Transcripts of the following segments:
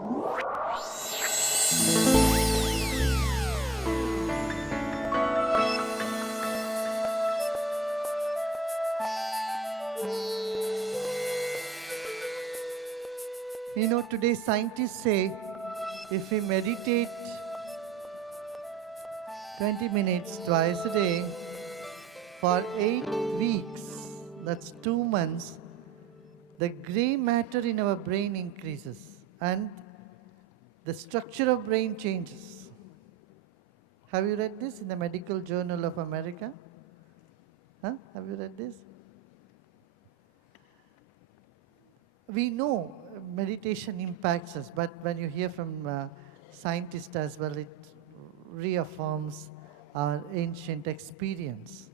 You know, today scientists say if we meditate 20 minutes twice a day for 8 weeks, that's 2 months, the gray matter in our brain increases and the structure of brain changes. Have you read this in the Medical Journal of America? Huh? Have you read this? We know meditation impacts us, but when you hear from scientists as well, it reaffirms our ancient experience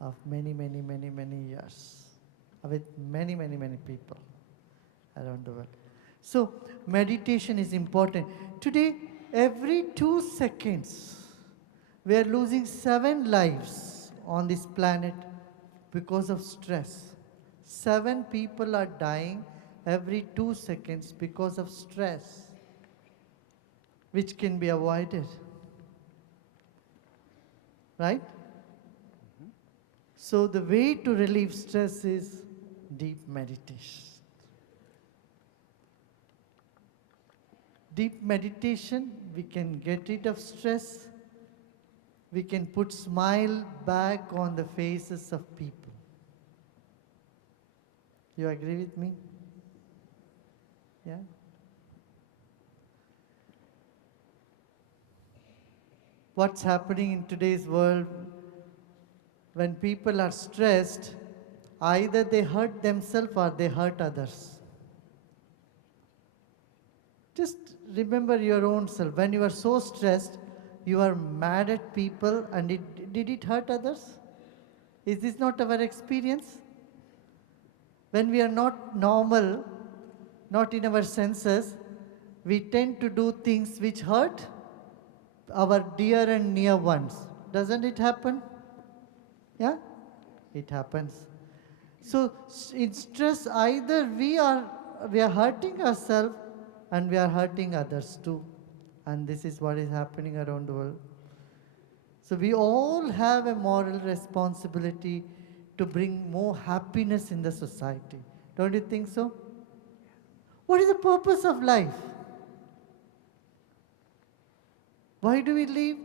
of many, many, many, many years with many, many, many people around the world. So meditation is important. Today, every 2 seconds, we are losing 7 lives on this planet because of stress. 7 people are dying every 2 seconds because of stress, which can be avoided. Right? So the way to relieve stress is deep meditation. Deep meditation, we can get rid of stress. We can put smile back on the faces of people. You agree with me? Yeah? What's happening in today's world, when people are stressed, either they hurt themselves or they hurt others. Just remember your own self. When you are so stressed, you are mad at people, and did it hurt others? Is this not our experience? When we are not normal, not in our senses, we tend to do things which hurt our dear and near ones. Doesn't it happen? Yeah? It happens. So in stress, either we are hurting ourselves and we are hurting others too. And this is what is happening around the world. So we all have a moral responsibility to bring more happiness in the society. Don't you think so? What is the purpose of life? Why do we live?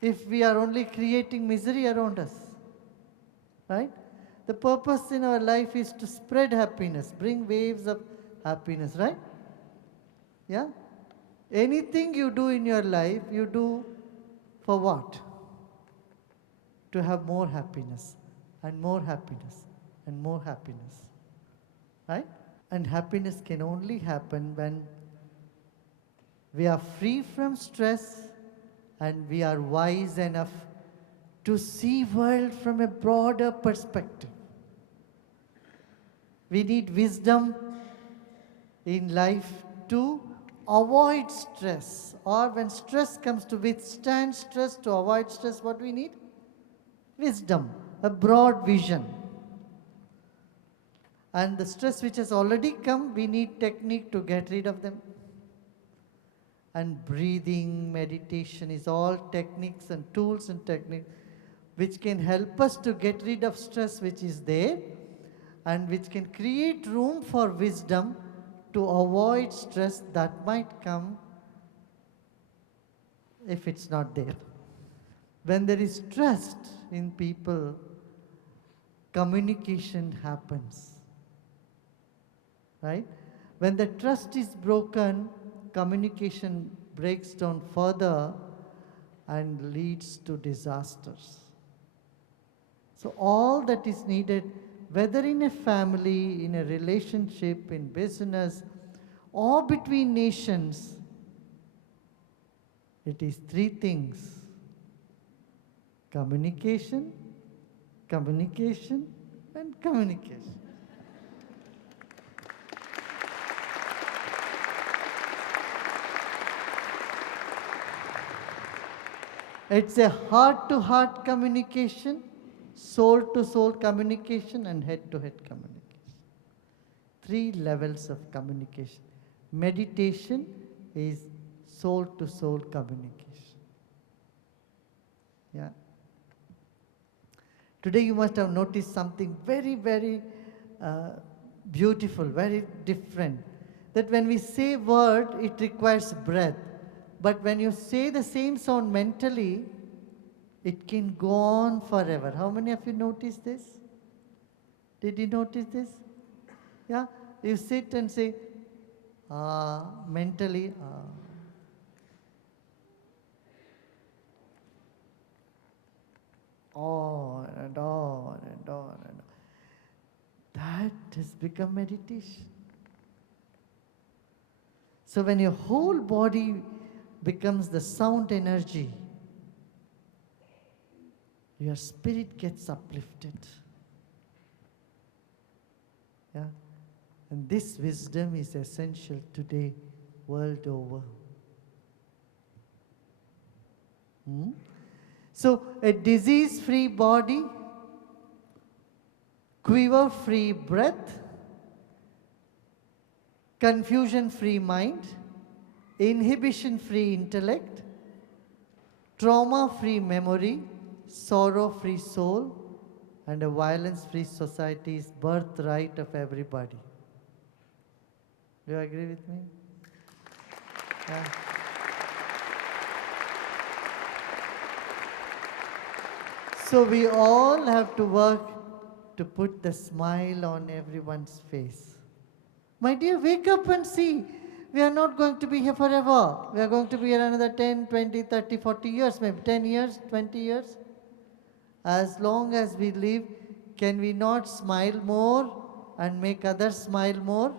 If we are only creating misery around us, right? The purpose in our life is to spread happiness, bring waves of happiness, right? Yeah? Anything you do in your life, you do for what? To have more happiness, and more happiness, and more happiness, right? And happiness can only happen when we are free from stress and we are wise enough to see world from a broader perspective. We need wisdom in life to avoid stress, or when stress comes, to withstand stress, to avoid stress, what we need? Wisdom, a broad vision. And the stress which has already come, we need technique to get rid of them. And breathing, meditation is all techniques and tools and techniques which can help us to get rid of stress which is there, and which can create room for wisdom to avoid stress that might come if it's not there. When there is trust in people, communication happens. Right? When the trust is broken, communication breaks down further and leads to disasters. So all that is needed, whether in a family, in a relationship, in business, or between nations, it is 3 things: communication, communication, and communication. It's a heart-to-heart communication, soul-to-soul communication, and head-to-head communication. three levels of communication. Meditation is soul-to-soul communication. Yeah. Today you must have noticed something very, very beautiful, very different. That when we say word, it requires breath. But when you say the same sound mentally, it can go on forever. How many of you noticed this? Did you notice this? Yeah? You sit and say, mentally, on and on and on and on. That has become meditation. So when your whole body becomes the sound energy, your spirit gets uplifted. Yeah? And this wisdom is essential today, world over. So a disease-free body, quiver-free breath, confusion-free mind, inhibition-free intellect, trauma-free memory, sorrow-free soul, and a violence-free society is birthright of everybody. Do you agree with me? Yeah. So we all have to work to put the smile on everyone's face. My dear, wake up and see. We are not going to be here forever. We are going to be here another 10, 20, 30, 40 years, maybe 10 years, 20 years. As long as we live, can we not smile more and make others smile more?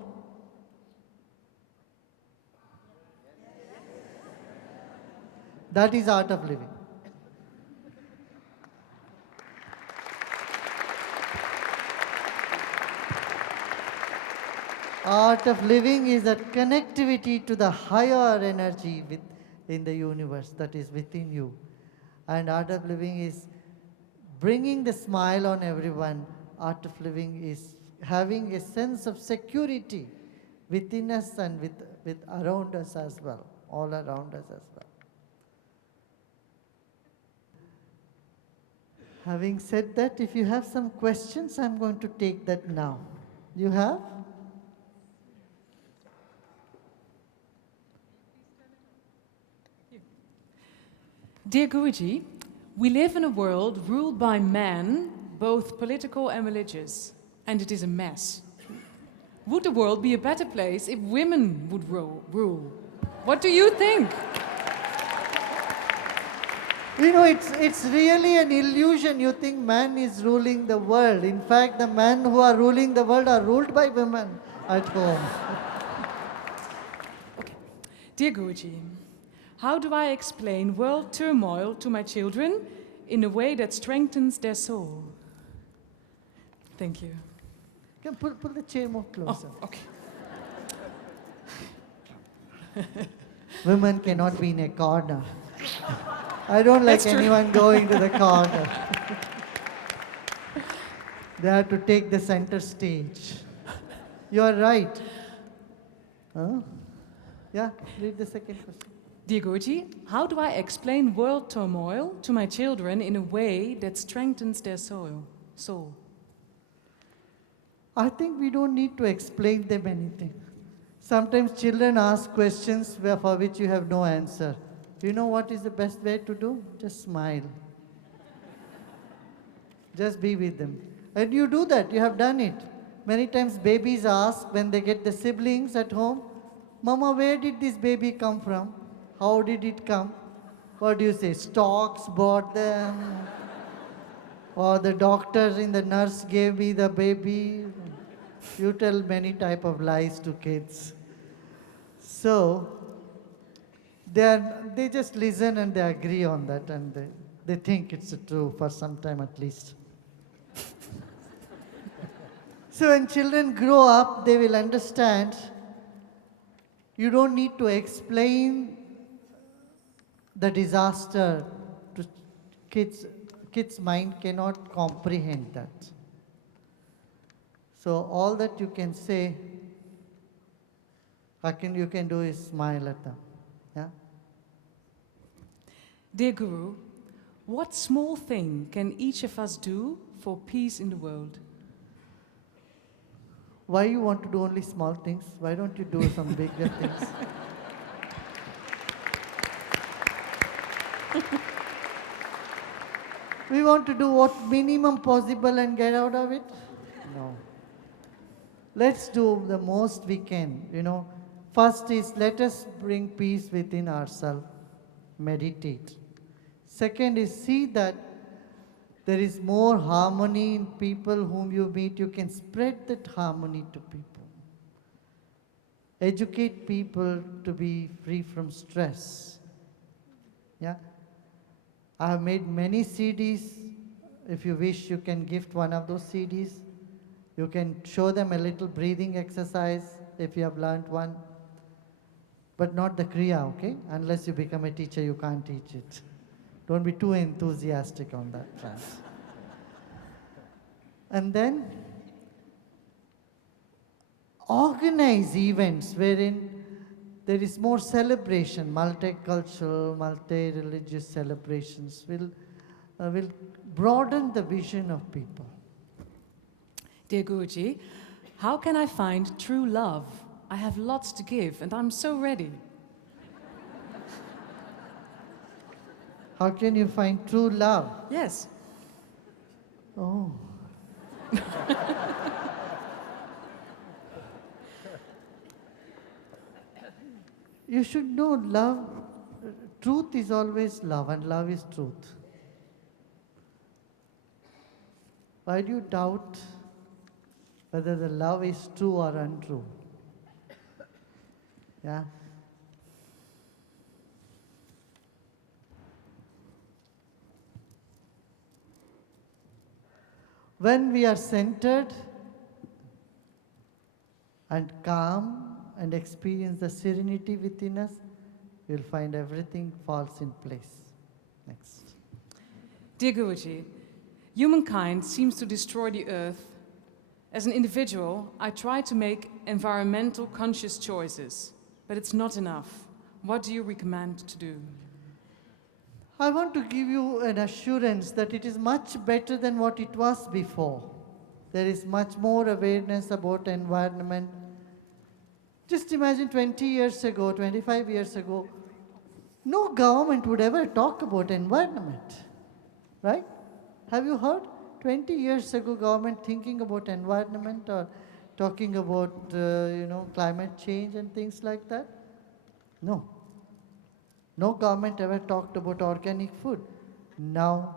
That is art of living. Art of living is that connectivity to the higher energy in the universe that is within you. And art of living is bringing the smile on everyone. Art of living is having a sense of security within us and with around us as well, all around us as well. Having said that, if you have some questions, I'm going to take that now. You have? Dear Guruji, we live in a world ruled by men, both political and religious, and it is a mess. Would the world be a better place if women would rule? What do you think? You know, it's really an illusion. You think man is ruling the world. In fact, the men who are ruling the world are ruled by women at home. Okay. Dear Guruji, how do I explain world turmoil to my children in a way that strengthens their soul? Thank you. Can pull the chair more closer. Oh, okay. Women cannot be in a corner. I don't like anyone going to the corner. They have to take the center stage. You are right. Huh? Yeah, read the second question. Dear Guruji, how do I explain world turmoil to my children in a way that strengthens their soul? I think we don't need to explain them anything. Sometimes children ask questions for which you have no answer. You know what is the best way to do? Just smile. Just be with them. And you do that, you have done it. Many times babies ask when they get the siblings at home, Mama, where did this baby come from? How did it come? What do you say? Stocks bought them? Or the doctor and the nurse gave me the baby? You tell many type of lies to kids. So, they just listen and they agree on that and they think it's true for some time at least. So when children grow up, they will understand you don't need to explain the disaster to kids. Kids' mind cannot comprehend that. So all that you can say, You can do is smile at them. Yeah? Dear Guru, what small thing can each of us do for peace in the world? Why you want to do only small things? Why don't you do some bigger things? We want to do what minimum possible and get out of it? No. Let's do the most we can, First is let us bring peace within ourselves. Meditate. Second is see that there is more harmony in people whom you meet. You can spread that harmony to people. Educate people to be free from stress. Yeah? I have made many CDs. If you wish, you can gift one of those CDs. You can show them a little breathing exercise if you have learned one. But not the Kriya, okay? Unless you become a teacher, you can't teach it. Don't be too enthusiastic on that front. And then organize events wherein there is more celebration, multicultural, multi-religious celebrations will broaden the vision of people. Dear Guruji, how can I find true love? I have lots to give and I'm so ready. How can you find true love? Yes. Oh. You should know love, truth is always love and love is truth. Why do you doubt whether the love is true or untrue? Yeah? When we are centered and calm and experience the serenity within us, you'll find everything falls in place. Next. Dear Guruji, humankind seems to destroy the earth. As an individual, I try to make environmental conscious choices, but it's not enough. What do you recommend to do? I want to give you an assurance that it is much better than what it was before. There is much more awareness about environment. Just imagine 20 years ago, 25 years ago, no government would ever talk about environment, right? Have you heard? 20 years ago, government thinking about environment or talking about, climate change and things like that? No. No government ever talked about organic food. Now,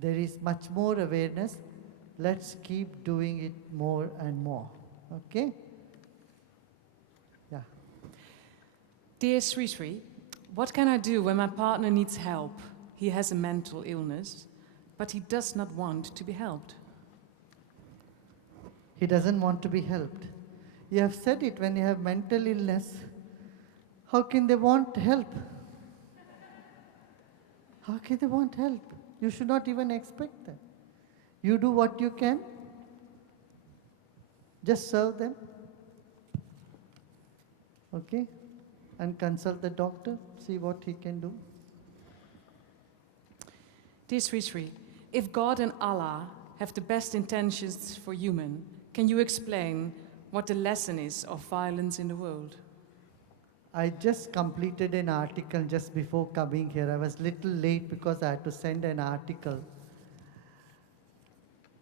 there is much more awareness. Let's keep doing it more and more. Okay? Yeah. Dear Sri Sri, what can I do when my partner needs help? He has a mental illness, but he does not want to be helped. He doesn't want to be helped. You have said it, when you have mental illness, how can they want help? How can they want help? You should not even expect that. You do what you can. Just serve them. Okay? And consult the doctor, see what he can do. Dear Sri Sri, if God and Allah have the best intentions for human, can you explain what the lesson is of violence in the world? I just completed an article just before coming here. I was little late because I had to send an article.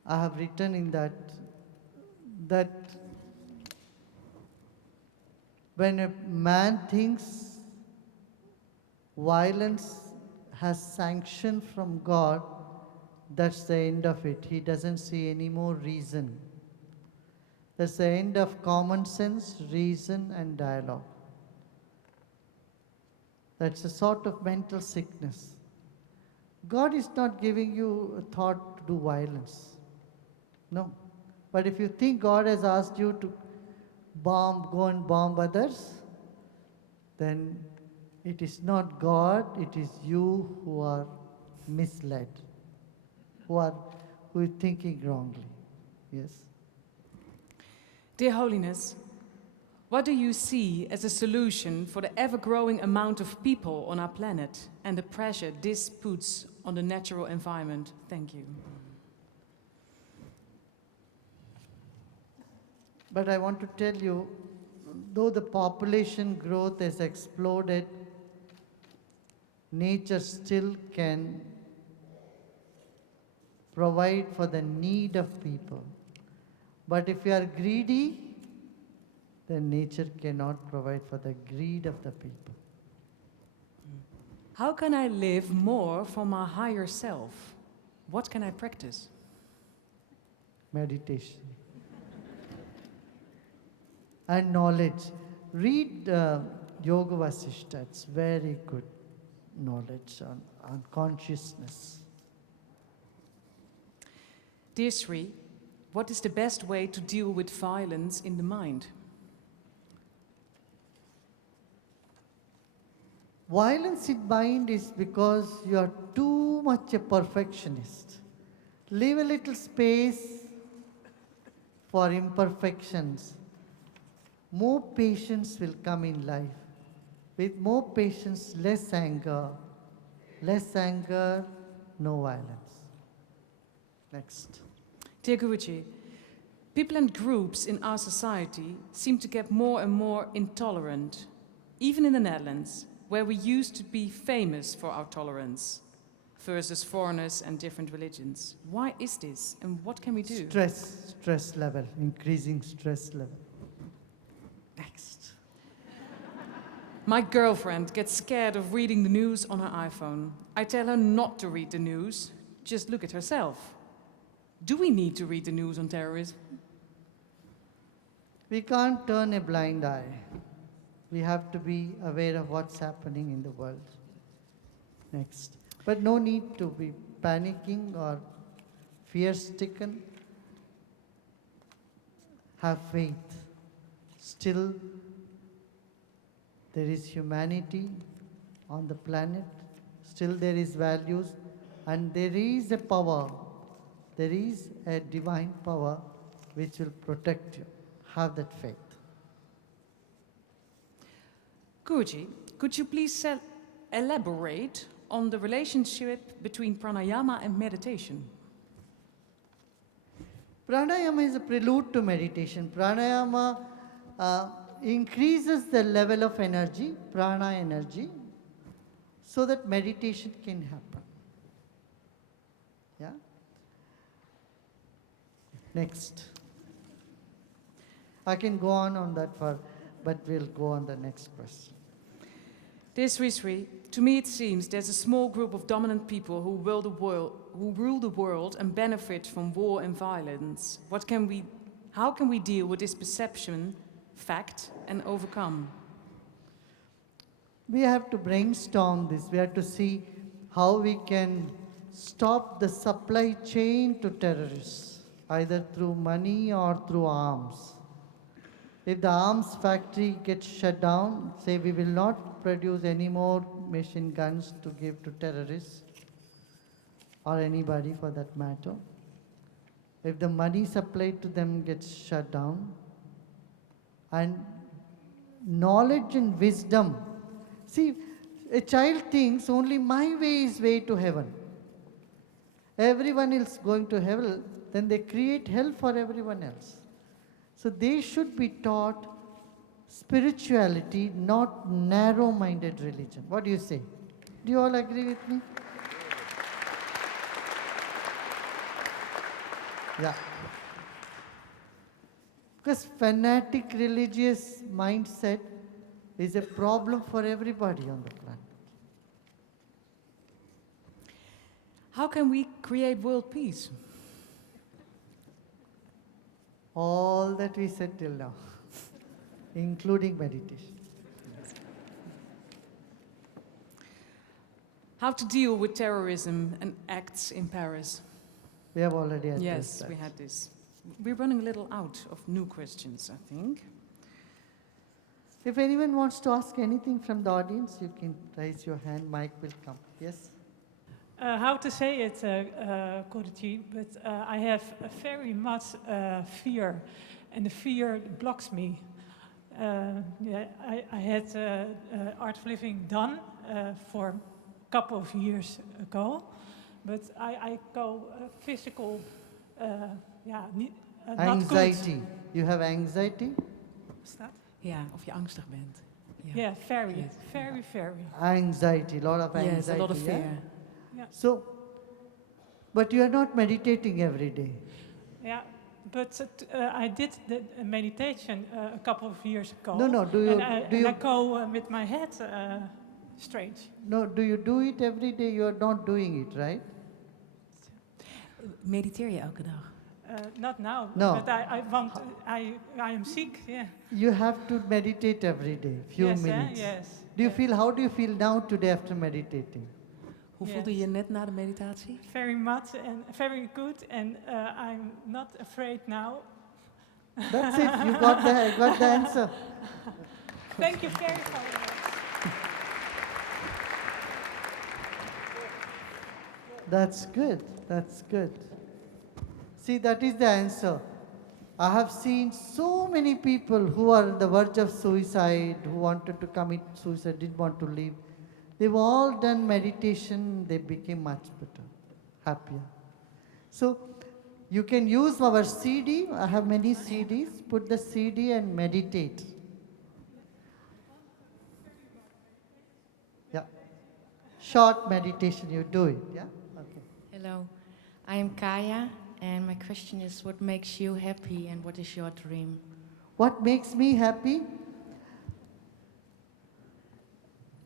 I have written in that when a man thinks violence has sanction from God, that's the end of it. He doesn't see any more reason. That's the end of common sense, reason, and dialogue. That's a sort of mental sickness. God is not giving you a thought to do violence. No. But if you think God has asked you to go and bomb others, then it is not God, it is you who are misled, who is thinking wrongly. Yes. Dear Holiness, What do you see as a solution for the ever-growing amount of people on our planet and the pressure this puts on the natural environment? Thank you. But I want to tell you, though the population growth has exploded, nature still can provide for the need of people. But if you are greedy, then nature cannot provide for the greed of the people. How can I live more for my higher self? What can I practice? Meditation. And knowledge. Read Yoga Vasishta. It's very good knowledge on consciousness. Dear Sri, what is the best way to deal with violence in the mind? Violence in mind is because you are too much a perfectionist. Leave a little space for imperfections. More patience will come in life. With more patience, less anger. Less anger, no violence. Next. Dear Guruji, people and groups in our society seem to get more and more intolerant, even in the Netherlands, where we used to be famous for our tolerance versus foreigners and different religions. Why is this, and what can we do? Stress level, increasing stress level. Next. My girlfriend gets scared of reading the news on her iPhone. I tell her not to read the news, just look at herself. Do we need to read the news on terrorism? We can't turn a blind eye. We have to be aware of what's happening in the world. Next. But no need to be panicking or fear-stricken. Have faith. Still, there is humanity on the planet. Still, there is values. And there is a power. There is a divine power which will protect you. Have that faith. Guruji, could you please elaborate on the relationship between pranayama and meditation? Pranayama is a prelude to meditation. Pranayama increases the level of energy, prana energy, so that meditation can happen. Yeah? Next. I can go on that but we'll go on the next question. Dear Sri, to me it seems there's a small group of dominant people who rule the world and benefit from war and violence. How can we deal with this perception, fact, and overcome? We have to brainstorm this. We have to see how we can stop the supply chain to terrorists, either through money or through arms. If the arms factory gets shut down, say we will not produce any more machine guns to give to terrorists or anybody for that matter. If the money supplied to them gets shut down, and knowledge and wisdom. See, a child thinks only my way is way to heaven. Everyone else going to hell, then they create hell for everyone else. So they should be taught spirituality, not narrow-minded religion. What do you say? Do you all agree with me? Yeah. Because fanatic religious mindset is a problem for everybody on the planet. How can we create world peace? All that we said till now, including meditation. How to deal with terrorism and acts in Paris? We have already addressed Yes, that. we had this. We're running a little out of new questions, I think. If anyone wants to ask anything from the audience, you can raise your hand. Mic will come. Yes? How to say it, Guruji, but I have very much fear, and the fear blocks me. Yeah, I had art of living done for a couple of years ago, but I go physical, yeah, not good. Anxiety. You have anxiety? What's that? Ja, of je angstig bent. Ja. Yeah, very, Yes. very, very. Anxiety, lot of anxiety. Yes, a lot of yeah? fear. Yeah, So, but you are not meditating every day. yeah. But I did the meditation a couple of years ago. No, do you- do and you- I go with my head straight. No, do you do it every day? You are not doing it, right? Mediteer je elke dag? Not now, No. but I want. I am sick. Yeah. You have to meditate every day, few Yes, minutes. yes. Do you yeah. feel, how do you feel now today after meditating? Hoe Yes. voelde je net na de meditatie? Very much and very good, and I'm not afraid now. That's it, you got the answer. Thank you very much. That's good, that's good. See, that is the answer. I have seen so many people who are on the verge of suicide, who wanted to commit suicide, didn't want to live. They've all done meditation, they became much better, happier. So, you can use our CD, I have many CDs, put the CD and meditate. Yeah. Short meditation, you do it, yeah? Okay. Hello, I am Kaya, and my question is what makes you happy and what is your dream? What makes me happy?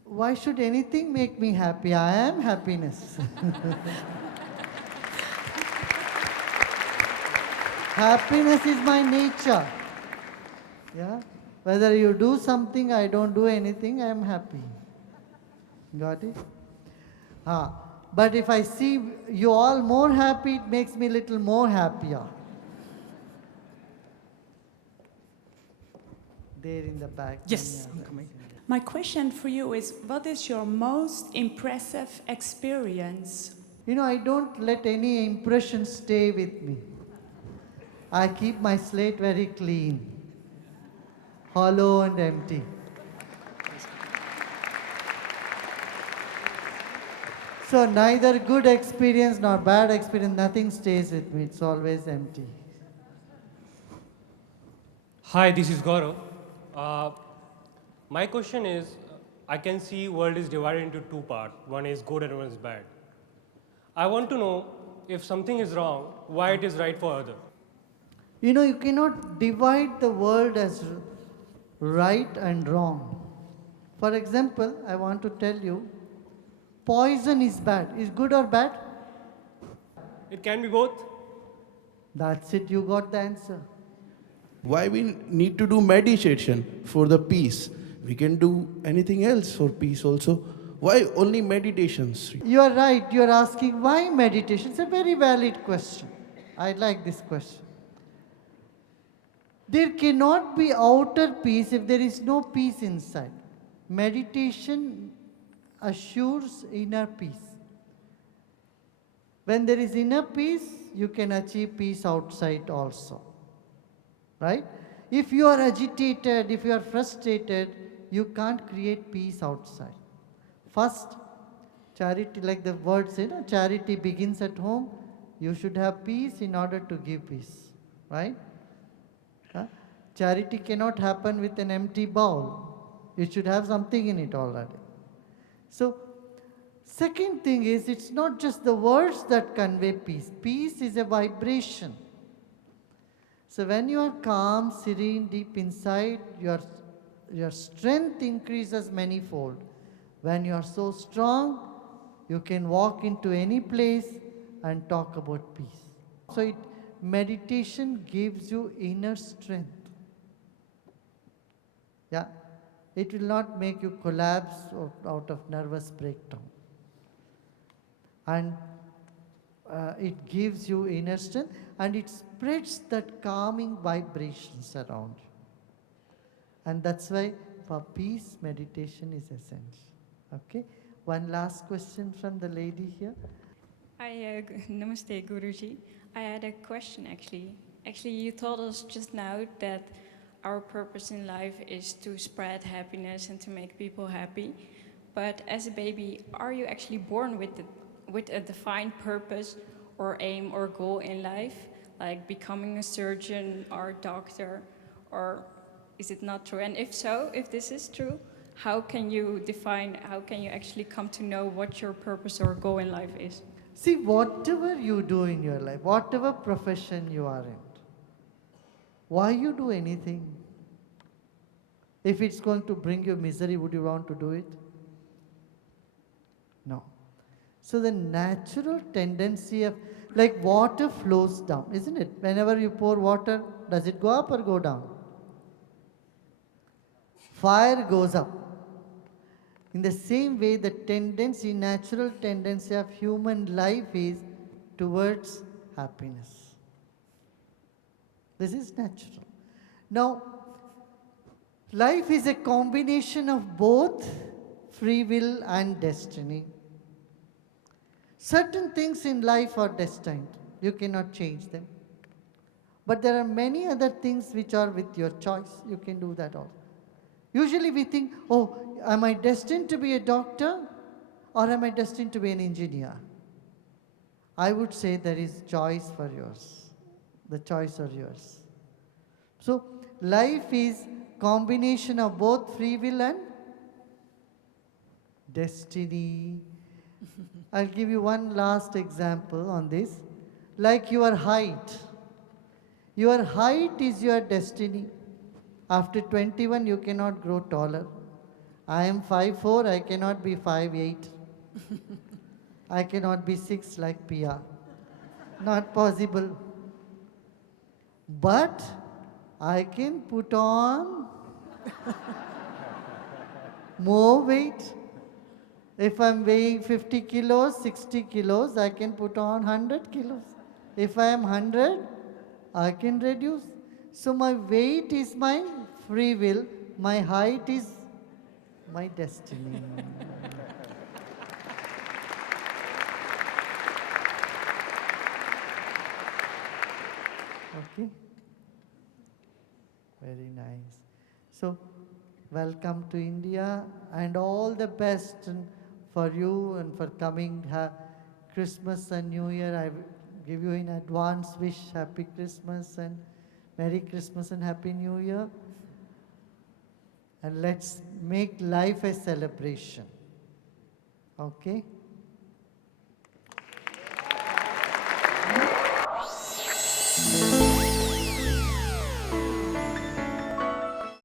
Why should anything make me happy? I am happiness. Happiness is my nature. Yeah? Whether you do something, I don't do anything, I am happy. Got it? But if I see you all more happy, it makes me little more happier. There in the back. Yes, Yeah. I'm coming. My question for you is what is your most impressive experience? You know, I don't let any impression stay with me. I keep my slate very clean, hollow and empty. So neither good experience nor bad experience, nothing stays with me. It's always empty. Hi, this is Gaurav. My question is, I can see world is divided into two parts. One is good and one is bad. I want to know if something is wrong, why it is right for other. You know, you cannot divide the world as right and wrong. For example, I want to tell you, poison is bad. Is good or bad? It can be both. That's it, you got the answer. Why we need to do meditation for the peace? We can do anything else for peace also. Why only meditations? You are right, you are asking why meditation. It's a very valid question. I like this question. There cannot be outer peace if there is no peace inside. Meditation assures inner peace. When there is inner peace, you can achieve peace outside also. Right? If you are agitated, if you are frustrated, you can't create peace outside. First, charity, like the word says, charity begins at home. You should have peace in order to give peace. Right? Charity cannot happen with an empty bowl. You should have something in it already. So, second thing is, it's not just the words that convey peace. Peace is a vibration. So when you are calm, serene, deep inside, your strength increases manifold. When you are so strong, you can walk into any place and talk about peace. So meditation gives you inner strength. Yeah, it will not make you collapse out of nervous breakdown. And it gives you inner strength and it spreads that calming vibrations around you. And that's why for peace, meditation is essential. Okay? One last question from the lady here. Namaste, Guruji. I had a question actually. Actually, you told us just now that our purpose in life is to spread happiness and to make people happy. But as a baby, are you actually born with a defined purpose or aim or goal in life, like becoming a surgeon or a doctor, or is it not true? And if so, if this is true, how can you actually come to know what your purpose or goal in life is? See, whatever you do in your life, whatever profession you are in, why you do anything? If it's going to bring you misery, would you want to do it? No. So the natural tendency of, like water flows down, isn't it? Whenever you pour water, does it go up or go down? Fire goes up. In the same way, the tendency, natural tendency of human life is towards happiness. This is natural. Now, life is a combination of both free will and destiny. Certain things in life are destined. You cannot change them. But there are many other things which are with your choice. You can do that also. Usually we think, oh, am I destined to be a doctor or am I destined to be an engineer? I would say there is choice for yours. The choice are yours. So life is combination of both free will and destiny. I'll give you one last example on this. Like your height. Your height is your destiny. After 21, you cannot grow taller. I am 5'4", I cannot be 5'8". I cannot be 6 like Pia. Not possible. But I can put on more weight. If I'm weighing 50 kilos, 60 kilos, I can put on 100 kilos. If I am 100, I can reduce. So my weight is my free will, my height is my destiny. Okay? Very nice. So, welcome to India and all the best for you and for coming Christmas and New Year. I give you in advance wish Happy Christmas and Merry Christmas and Happy New Year. And let's make life a celebration. Okay?